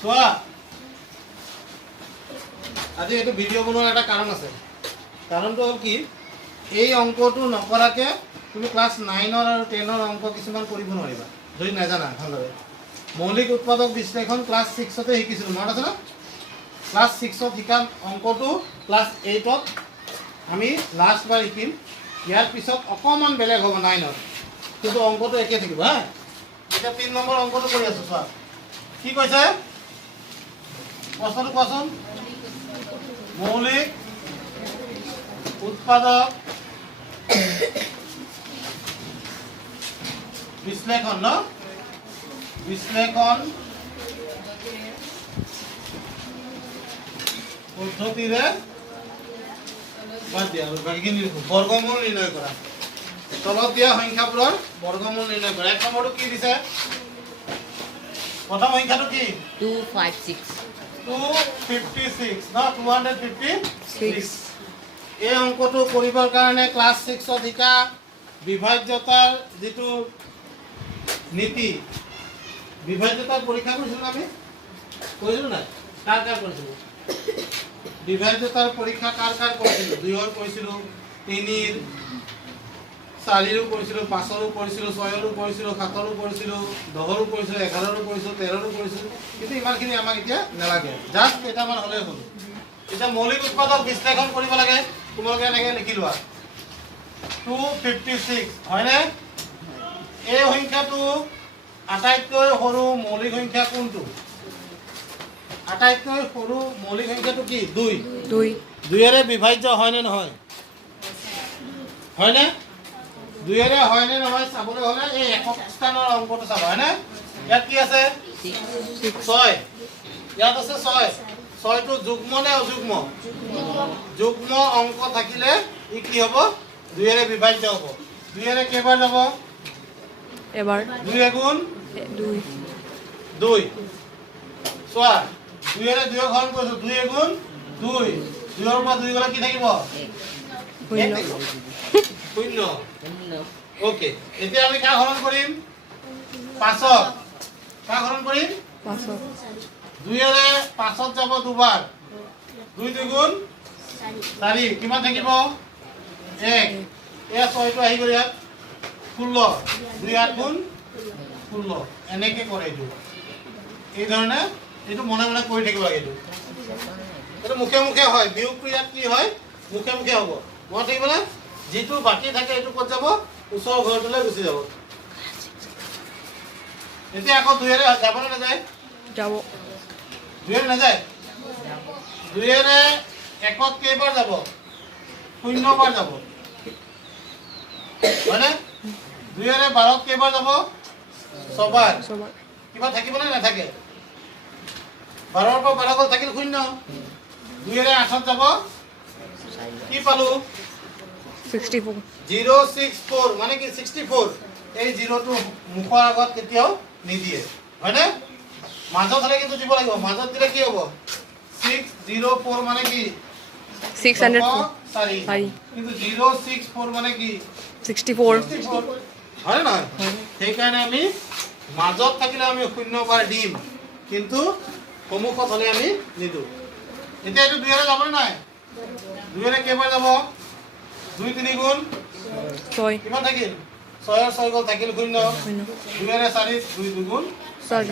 চোৱা আজি এইটো ভিডিঅ' বনোৱাৰ এটা কাৰণ আছে। কাৰণটো হ'ল কি, এই অংকটো নকৰাকৈ তুমি ক্লাছ 9 আৰু 10 অংক কিছুমান কৰিব নোৱাৰিবা যদি নাজানা ভালদৰে। মৌলিক উৎপাদক বিশ্লেষণ ক্লাছ 6তে শিকিছিলোঁ, মনত আছে ন? ক্লাছ 6ত শিকা অংকটো ক্লাছ 8ত আমি লাষ্টবাৰ শিকিম। ইয়াৰ পিছত অকণমান বেলেগ হ'ব 9ত, কিন্তু অংকটো একে থাকিব। হা, এতিয়া 3 নম্বৰ অংকটো কৰি আছোঁ। চোৱা কি কৈছে, প্ৰশ্নটো কোৱাচোন। মৌলিক উৎপাদক বিশ্লেষণ ন, বিশ্লেষণ পদ্ধতিৰে বাদ দিয়া আৰু বাকীখিনি লিখো। বৰ্গমূল নিৰ্ণয় কৰা, তলত দিয়া সংখ্যাবোৰৰ বৰ্গমূল নিৰ্ণয় কৰা। 1 নম্বৰটো কি দিছে, প্ৰথম সংখ্যাটো কি 256 256 ন, 256। এই অংকটো কৰিবৰ কাৰণে ক্লাছ 6ত শিকা বিভাজ্যতাৰ যিটো নীতি, বিভাজ্যতাৰ পৰীক্ষা কৰিছিলোঁ আমি, কৰিছিলোঁ নাই? কাৰ কৰিছিলোঁ বিভাজ্যতাৰ পৰীক্ষা? কাৰ কৰিছিলোঁ? 2ৰ কৰিছিলোঁ, 3ৰ, 4ৰো কৰিছিলোঁ, 5ৰো কৰিছিলোঁ, 6ৰো কৰিছিলোঁ, 7ৰো কৰিছিলোঁ, 10ৰো কৰিছিলোঁ, 11ৰো কৰিছিলোঁ, 13ৰো কৰিছিলোঁ। কিন্তু ইমানখিনি আমাক এতিয়া নালাগে, জাষ্ট কেইটামান হ'লেই হ'ল। এতিয়া মৌলিক উৎপাদক বিশ্লেষণ কৰিব লাগে। তোমালোকে এনেকৈ লিখি লোৱা 256 হয়নে? এই সংখ্যাটো আটাইতকৈ সৰু মৌলিক সংখ্যা কোনটো? আটাইতকৈ সৰু মৌলিক সংখ্যাটো কি? 2। 2ৰে বিভাজ্য হয়নে নহয়? হয়নে? 2ৰে হয়নে নহয় চাবলৈ হ'লে এই একক স্থানৰ অংকটো চাবা। হয়নে? ইয়াত কি আছে? 6। ইয়াত আছে 6। 6টো যুগ্ম নে অযুগ্ম? যুগ্ম অংক থাকিলে ই কি হ'ব? 2ৰে বিভাজ্য হ'ব। 2ৰে কেইবাৰ যাব? এবাৰ। 2 এগুণ 2। চোৱা 2ৰে 2 হৰণ কৰিছোঁ, 2 এগুণ 2। 2ৰ পৰা 2 গ'লে কি থাকিব? 0। ওকে, এতিয়া আমি কাক হৰণ কৰিম? 5ক। কাক হৰণ কৰিম? 2ৰে 5ত যাব দুবাৰ, 2 দুগুণ 4। কিমান থাকিব? 1। এয়া 6টো আহি গ'ল ইয়াত 16। 2 8 গুণ 16। এনেকৈ কৰে এইটো, এই ধৰণে এইটো মনে মনে কৰি থাকিব লাগে। এইটো মুখে মুখে হয়, বিয়োগটো ইয়াত কি হয়? মুখে মুখে হ'ব। মনত থাকিবনে? যিটো বাকী থাকে এইটো ক'ত যাব? ওচৰৰ ঘৰটোলৈ গুচি যাব। এতিয়া আকৌ 2ৰে যাবনে নাযায়? যাব। 2ৰে নাযায়? 2ৰে 1ত কেইবাৰ যাব? 0 বাৰ যাব। হয়নে? 2ৰে 12ত কেইবাৰ যাব? 6 বাৰ। কিবা থাকিবনে নাথাকে? 12ৰ পৰা 12 গ'ল, থাকিল 0। 2ৰে 8ত যাব, কি পালো? 64। 064 মানে কি 64। এই 0টো মুখৰ আগত কেতিয়াও নিদিয়ে। হয়নে? মাজত হ'লে কিন্তু দিব লাগিব। মাজত দিলে কি হ'ব? 604 মানে কি? 604। কিন্তু 064 মানে কি? 64। হয় নহয়? সেইকাৰণে আমি মাজত থাকিলে আমি 0 বাৰ দিম, কিন্তু সন্মুখত হ'লে আমি নিদিওঁ। এতিয়া এইটো 2ৰে যাবনে নাই? 2ৰে কেইবাৰ যাব? 2 3 গুণ 6। কিমান থাকিল? 6ৰ 6 গ'ল, থাকিল 0। 2ৰে 4 2 দুগুণ 4।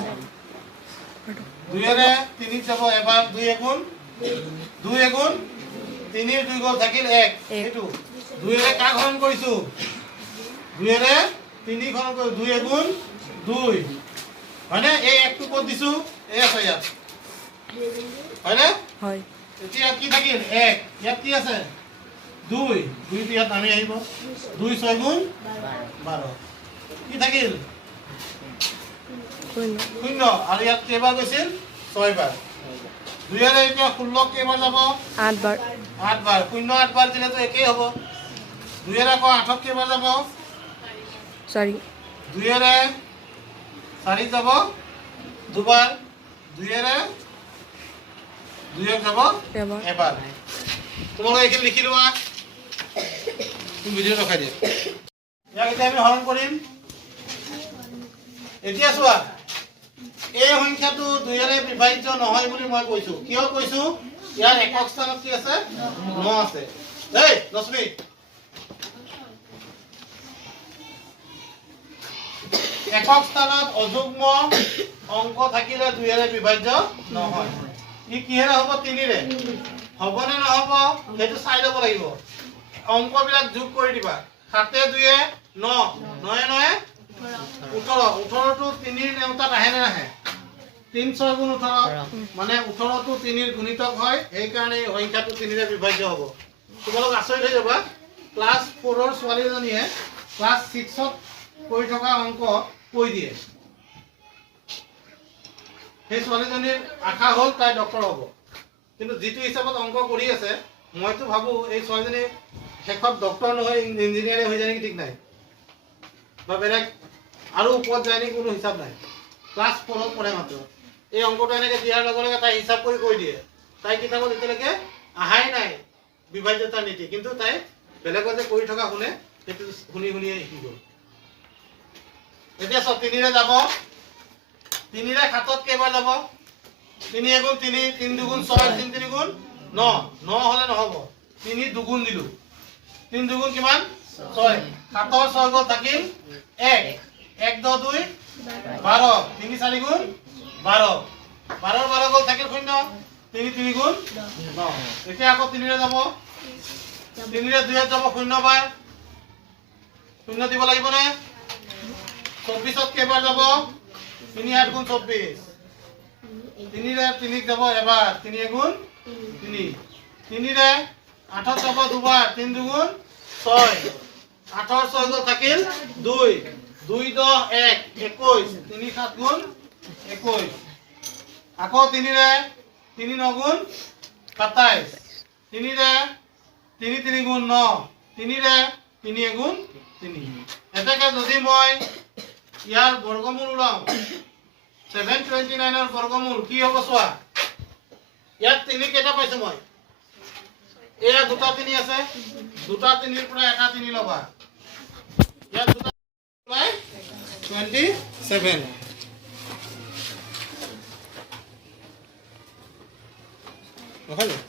2ৰে 3 যাব এবাৰ, 2 এগুণ 2 এগুণ 3ৰ 2 গ'ল, থাকিল 1। এইটো 2ৰে কাক হৰণ কৰিছোঁ? 2ৰে 3 হৰণ কৰিছোঁ, 2 এগুণ 2। হয়নে? এই 1টো ক'ত দিছোঁ? এই আছে ইয়াত। হয়নে? হয়। এতিয়া কি থাকিল? 1। ইয়াত কি আছে? 2। 2টো ইয়াত নামি আহিব। 2 6 গুণ 12। কি থাকিল? 0। আৰু ইয়াত কেইবাৰ গৈছিল? 6 বাৰ। 2ৰে এতিয়া 16 কেইবাৰ যাব? 8 বাৰ। 8 বাৰ। 0 8 বাৰ দিলেতো একেই হ'ব। 2ৰে আকৌ 8ত কেইবাৰ যাব? 4। 2ৰে 4 যাব দুবাৰ। 2ৰে 2 যাব এবাৰ। তোমালোকে এইখিনি লিখি লোৱা। তুমি ভিডিঅ' ৰখাই দিয়া। ইয়াক এতিয়া আমি হৰণ কৰিম। এতিয়া চোৱা এই সংখ্যাটো 2ৰে বিভাজ্য নহয় বুলি মই কৈছো কিয় কৈছো ইয়াৰ একক স্থানত কি আছে 9 আছে এই লক্ষ্মী একক স্থানত অযুগ্ম অংক থাকিলে 2ৰে বিভাজ্য নহয় ই কিহেৰে হ'ব 3ৰে হ'বনে নহ'ব সেইটো চাই ল'ব লাগিব অংকবিলাক যোগ কৰি দিবা 7 2 9 9 9 18 18 টো 3ৰ নেউতাত আহে নে নাহে 3 6 গুণ 18 মানে 18 টো 3ৰ গুণিতক হয় এই কাৰণে এই সংখ্যাটো 3ৰে বিভাজ্য হ'ব তোমালোক আচৰিত হৈ যাবা ক্লাছ 4ৰ ছোৱালীজনীয়ে ক্লাছ 6ত কৰি থকা অংক কৈ দিয়ে সেই ছোৱালীজনীৰ আশা হ'ল তাই ডক্টৰ হ'ব কিন্তু যিটো হিচাপত অংক কৰি আছে মইতো ভাবো এই ছোৱালীজনী শেষত ডক্টৰ নহয় ইঞ্জিনিয়াৰে হৈ যায় নেকি ঠিক নাই বা বেলেগ আৰু ওপৰত যায় নেকি কোনো হিচাপ নাই ক্লাছ 4ত পঢ়ে মাত্ৰ এই অংকটো এনেকৈ দিয়াৰ লগে লগে তাই হিচাপ কৰি কৈ দিয়ে তাই কিতাপত এতিয়ালৈকে আহাই নাই বিভাজ্যতাৰ নীতি কিন্তু তাই বেলেগত যে কৰি থকা শুনে সেইটো শুনি শুনিয়ে শিকি গ'ল এতিয়া চব 3ৰে যাব 3ৰে 7ত কেইবাৰ যাব 3 এগুণ 3 3 দুগুণ 6 3 3 গুণ 9 9 হ'লে নহ'ব 3 দুগুণ দিলো 3 দুগুণ কিমান 6 7ৰ 6 গ'ল থাকিল 1 1 10 2 12 3 4 গুণ 12 12 12 গ'ল থাকিল 0 3 3 গুণ 9 এতিয়া আকৌ 3ৰে যাব 3ৰে 2ত যাব 0 বাৰ 0 দিব লাগিব নে 24ত কেইবাৰ যাব 3 8 গুণ 24 3ৰে 3 যাব এবাৰ 3 গুণ 3 3ৰে 8ত যাব দুবাৰ 3 দুগুণ 6 8ৰ 6 গ'ল থাকিল 2 2 10 1 21 3 7 গুণ 21 আকৌ 3ৰে 3 9 গুণ 27 3ৰে 3 3 গুণ 9 3ৰে 3 গুণ 3 এটাকে যদি মই ইয়াৰ বৰ্গমূল ওলাও 729 ৰ বৰ্গমূল কি হ'ব চোৱা ইয়াত 3 কেইটা পাইছো মই এয়া দুটা 3 আছে দুটা 3ৰ পৰা এটা 3 লবা ইয়াত দুটা 27 নহয়